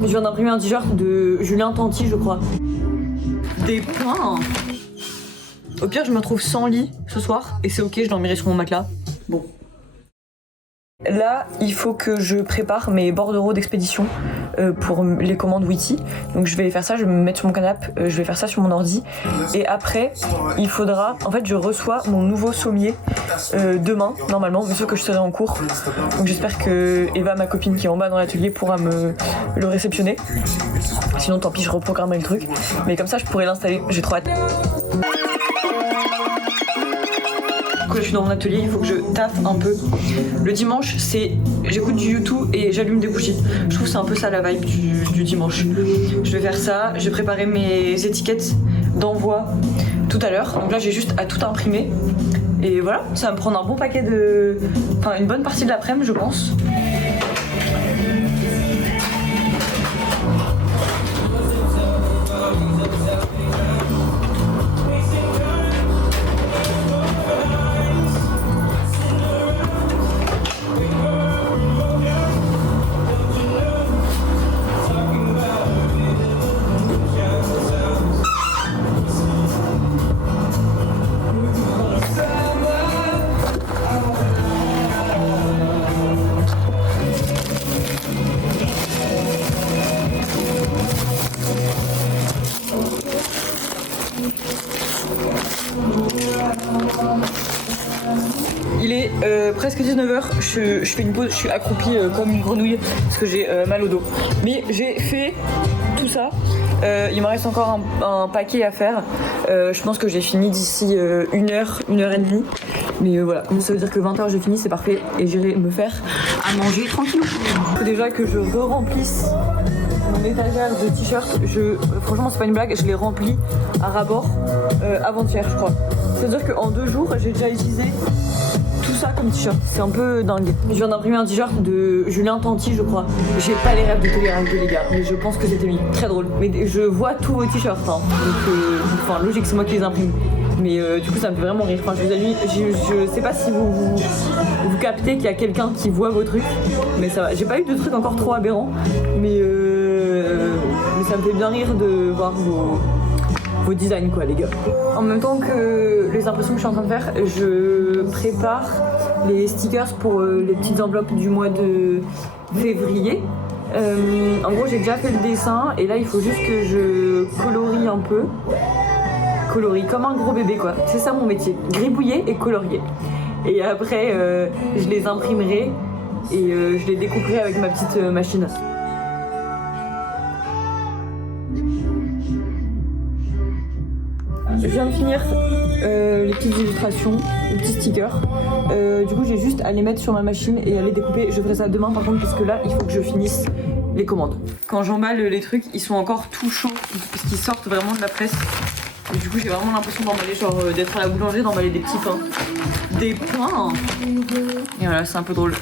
Je viens d'imprimer un t-shirt de Julien Tanti, je crois. Des points. Au pire, je me retrouve sans lit ce soir et c'est ok, je dormirai sur mon matelas. Bon. Là, il faut que je prépare mes bordereaux d'expédition pour les commandes Witty. Donc je vais faire ça, je vais me mettre sur mon canapé, je vais faire ça sur mon ordi. Et après, il faudra... En fait, je reçois mon nouveau sommier demain, normalement, mais sauf que je serai en cours. Donc j'espère que Eva, ma copine qui est en bas dans l'atelier, pourra me le réceptionner. Sinon, tant pis, je reprogrammerai le truc. Mais comme ça, je pourrai l'installer. J'ai trop hâte. Je suis dans mon atelier, il faut que je taffe un peu. Le dimanche, j'écoute du YouTube et j'allume des bougies. Je trouve que c'est un peu ça la vibe du dimanche. Je vais faire ça, je vais préparer mes étiquettes d'envoi tout à l'heure. Donc là, j'ai juste à tout imprimer. Et voilà, ça va me prendre un bon paquet de... Enfin, une bonne partie de l'après-midi, je pense. Il est presque 19h, je fais une pause, je suis accroupie comme une grenouille parce que j'ai mal au dos. Mais j'ai fait tout ça, il me reste encore un paquet à faire. Je pense que j'ai fini d'ici 1h, 1h30. Mais voilà, ça veut dire que 20h j'ai fini, c'est parfait. Et j'irai me faire à manger tranquille. Il faut déjà que je re-remplisse mon étagère de t-shirts. Franchement c'est pas une blague, je l'ai rempli à ras-bord avant-hier je crois. C'est-à-dire qu'en 2 jours j'ai déjà utilisé tout ça comme t-shirt, c'est un peu dingue. Je viens d'imprimer un t-shirt de Julien Tanti je crois. J'ai pas les rêves de télé-réalité les gars, mais je pense que c'était lui. Très drôle. Mais je vois tous vos t-shirts hein. Donc logique c'est moi qui les imprime. Mais du coup ça me fait vraiment rire. Enfin je sais pas si vous captez qu'il y a quelqu'un qui voit vos trucs. Mais ça va. J'ai pas eu de trucs encore trop aberrants. Mais ça me fait bien rire de voir vos designs quoi les gars. En même temps que les impressions que je suis en train de faire, je prépare les stickers pour les petites enveloppes du mois de février. En gros j'ai déjà fait le dessin et là il faut juste que je colorie un peu. Colorie comme un gros bébé quoi, c'est ça mon métier, gribouiller et colorier. Et après je les imprimerai et je les découperai avec ma petite machine. Je viens de finir les petites illustrations, les petits stickers. Du coup j'ai juste à les mettre sur ma machine et à les découper. Je ferai ça demain par contre parce que là il faut que je finisse les commandes. Quand j'emballe les trucs ils sont encore tout chauds parce qu'ils sortent vraiment de la presse. Et du coup j'ai vraiment l'impression d'emballer genre d'être à la boulangerie, d'emballer des petits pains. Des pains. Et voilà c'est un peu drôle.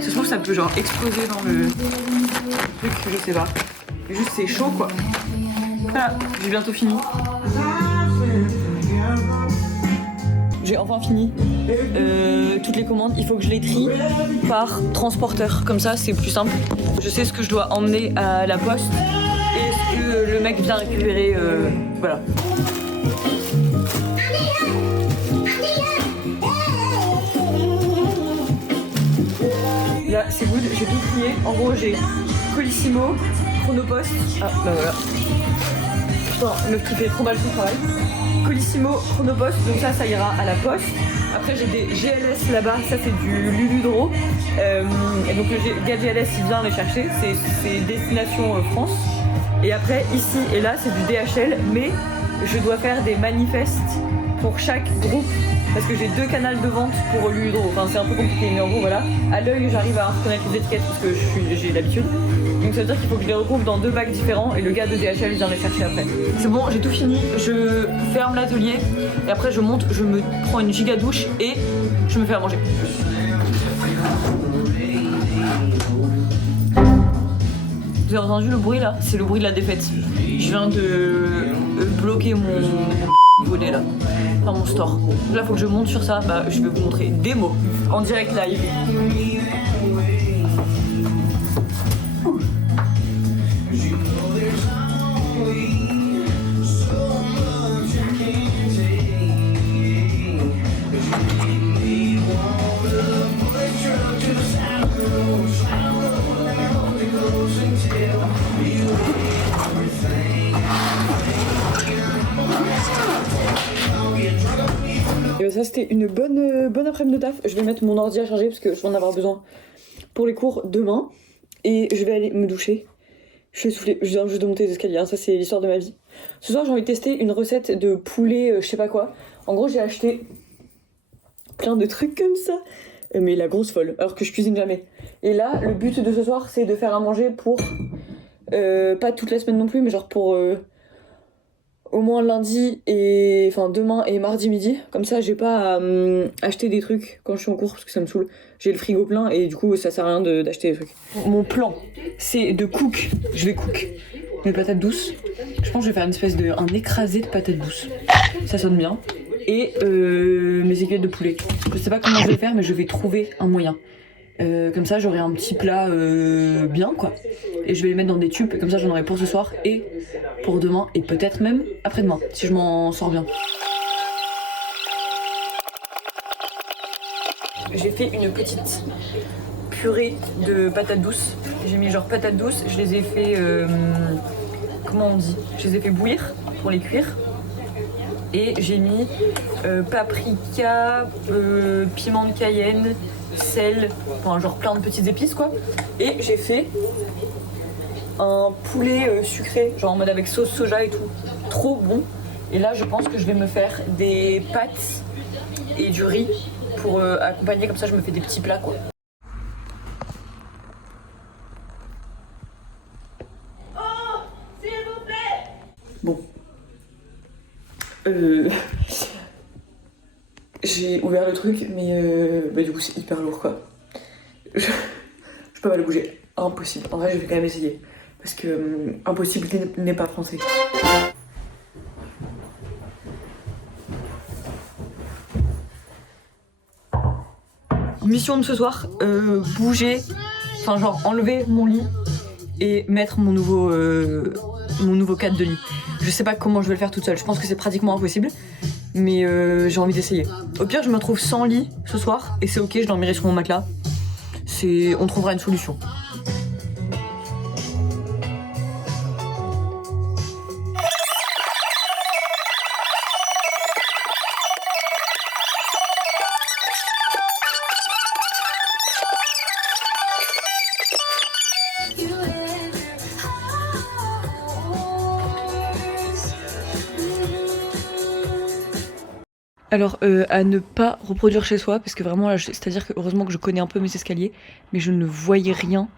Je trouve que ça peut genre exploser dans le truc, je sais pas. Et juste c'est chaud quoi. Voilà, j'ai bientôt fini. J'ai enfin fini toutes les commandes. Il faut que je les trie par transporteur. Comme ça, c'est plus simple. Je sais ce que je dois emmener à la poste et ce que le mec vient récupérer. Voilà. Là, c'est good. J'ai tout trié. En gros, j'ai Colissimo, Chronopost. Ah, bah voilà. Putain, meuf qui fait trop mal son travail. Colissimo, Chronopost, donc ça ira à la poste. Après j'ai des GLS là-bas, ça c'est du Luludro. Et donc le gars GLS il vient les chercher, c'est destination France. Et après ici et là c'est du DHL, mais je dois faire des manifestes pour chaque groupe parce que j'ai 2 canaux de vente pour Luludro. Enfin c'est un peu compliqué, mais en gros voilà, à l'œil j'arrive à reconnaître les étiquettes parce que j'ai l'habitude. Donc ça veut dire qu'il faut que je les regroupe dans 2 bacs différents et le gars de DHL vient les chercher après. C'est bon, j'ai tout fini, je ferme l'atelier et après je monte, je me prends une giga douche et je me fais à manger. Vous avez entendu le bruit là? C'est le bruit de la défaite. Je viens de bloquer mon volet là, enfin mon store. Là faut que je monte sur ça, bah je vais vous montrer des mots en direct live. Et ben ça c'était une bonne après-midi de taf. Je vais mettre mon ordi à charger parce que je vais en avoir besoin pour les cours demain. Et je vais aller me doucher. Je suis essoufflée, je viens juste de monter les escaliers, hein. Ça c'est l'histoire de ma vie. Ce soir j'ai envie de tester une recette de poulet, je sais pas quoi. En gros j'ai acheté plein de trucs comme ça. Mais la grosse folle, alors que je cuisine jamais. Et là, le but de ce soir c'est de faire à manger pour... pas toute la semaine non plus, mais genre pour... au moins lundi et enfin demain et mardi midi, comme ça j'ai pas à acheter des trucs quand je suis en cours parce que ça me saoule. J'ai le frigo plein et du coup ça sert à rien d'acheter des trucs. Mon plan c'est de cook, je vais cook mes patates douces. Je pense que je vais faire une espèce de un écrasé de patates douces. Ça sonne bien. Et mes aiguillettes de poulet. Je sais pas comment je vais faire mais je vais trouver un moyen. Comme ça j'aurai un petit plat bien quoi. Et je vais les mettre dans des tubes, comme ça j'en aurai pour ce soir et pour demain et peut-être même après-demain si je m'en sors bien. J'ai fait une petite purée de patates douces. J'ai mis genre patates douces, je les ai fait comment on dit, je les ai fait bouillir pour les cuire. Et j'ai mis paprika, piment de Cayenne, sel, enfin genre plein de petites épices quoi. Et j'ai fait un poulet sucré, genre en mode avec sauce soja et tout. Trop bon. Et là je pense que je vais me faire des pâtes et du riz pour accompagner, comme ça je me fais des petits plats quoi. Oh, s'il vous plaît. Bon. J'ai ouvert le truc, mais du coup c'est hyper lourd quoi. Je peux pas le bouger, impossible. En vrai je vais quand même essayer, parce que impossible n'est pas français. Mission de ce soir, bouger, enfin genre enlever mon lit et mettre mon nouveau cadre de lit. Je sais pas comment je vais le faire toute seule, je pense que c'est pratiquement impossible. Mais j'ai envie d'essayer. Au pire, je me retrouve sans lit ce soir et c'est ok, je dormirai sur mon matelas. On trouvera une solution. Alors à ne pas reproduire chez soi parce que vraiment là, c'est-à-dire que heureusement que je connais un peu mes escaliers, mais je ne voyais rien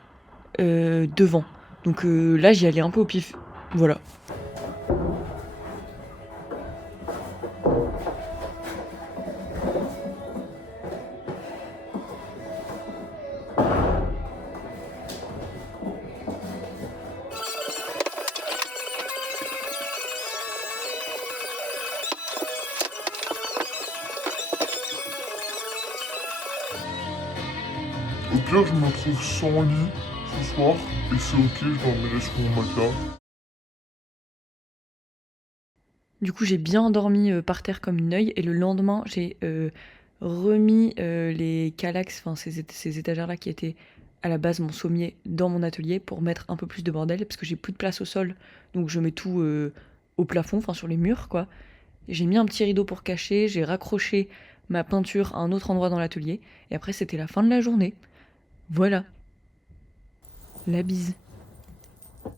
devant. Donc là j'y allais un peu au pif. Voilà. Au pire, je me retrouve sans lit ce soir et c'est ok, je dormirai sur mon matelas. Du coup j'ai bien dormi par terre comme une œille et le lendemain j'ai remis les calax, enfin ces étagères là qui étaient à la base mon sommier dans mon atelier pour mettre un peu plus de bordel parce que j'ai plus de place au sol, donc je mets tout au plafond, enfin sur les murs quoi. J'ai mis un petit rideau pour cacher, j'ai raccroché ma peinture à un autre endroit dans l'atelier et après c'était la fin de la journée. Voilà. La bise.